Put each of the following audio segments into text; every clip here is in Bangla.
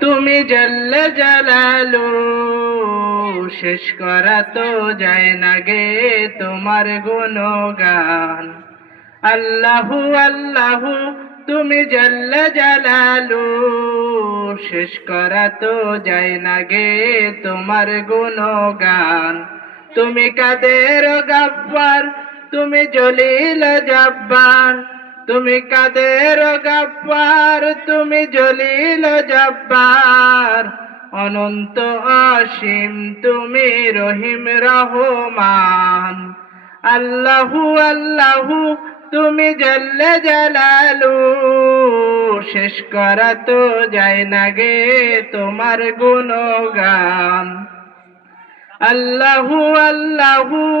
তুমি জল্লে জালালু, শেষ করা তো যায় না গে তোমার গুণগান। আল্লাহু আল্লাহু, তুমি জল্লে জালালু, শেষ করা তো যায় না গে তোমার গুণগান। তুমি কাদের গাব্বার, তুমি জলিল জব্বার তুমি কাদের গাব্বার তুমি জলিল জব্বার। অনন্ত অসীম, তুমি রহিম রহমান। আল্লাহু আল্লাহু, তুমি জল্লে জালালু। শেষ করা তো যায় না গে তোমার গুণগান। আল্লাহু আল্লাহু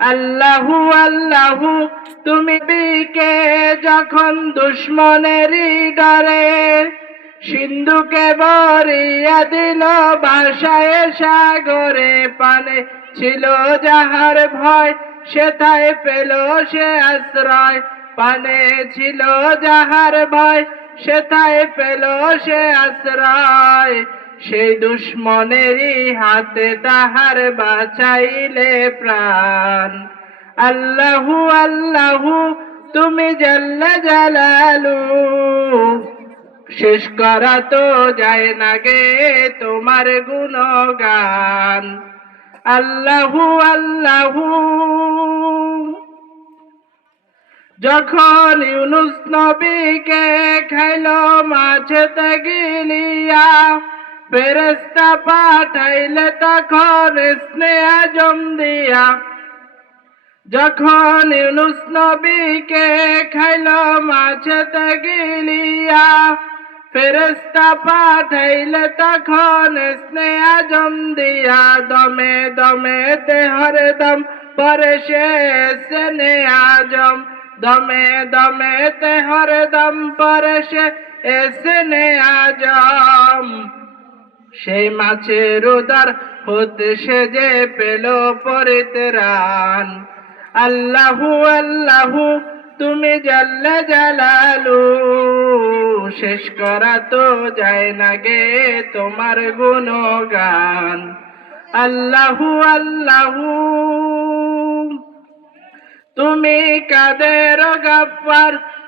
আল্লাহু আল্লাহু, তুমি বিকে যখন দুশ্মনেরই ডরে, সিন্ধুকে বরিয়া দিল বাসায় সাগরে পানে। ছিল যাহার ভয় সেথায় পেল সে আশ্রয়। পানে ছিল যাহার ভয় সেথায় পেল সে আশ্রয়। সেই দুশ্মনেরই হাতে তাহার বাঁচাইলে প্রাণ। আল্লাহু আল্লাহু, তুমি জাল্লা জালালু। শেষ করা তো যায় না গে তোমার গুণগান। আল্লাহু আল্লাহু। যখন ইউনুস নবীকে খাইল মাছেতে গিলিয়া ফেরেস্তা পাঠাইলে তখন স্নেহ জম দিয়া, যখন ইউনুস নবীকে খাইল মাছেতে গিলিয়া ফেরেস্তা পাঠাইলে তখন স্নেহ জম দিয়া, দমে দমে দেহর দম পরে সে স্নে আজম দমে দমে তেহর দম পরে সে স্নে আজম সেই মাছের উদার হতে সে যে পেল পরিত্রাণ আল্লাহু আল্লাহু, তুমি জাল্লে জালালু, শেষ করা তো যায় না গে তোমার গুণগান। আল্লাহু আল্লাহু, তুমি কাদের গাফার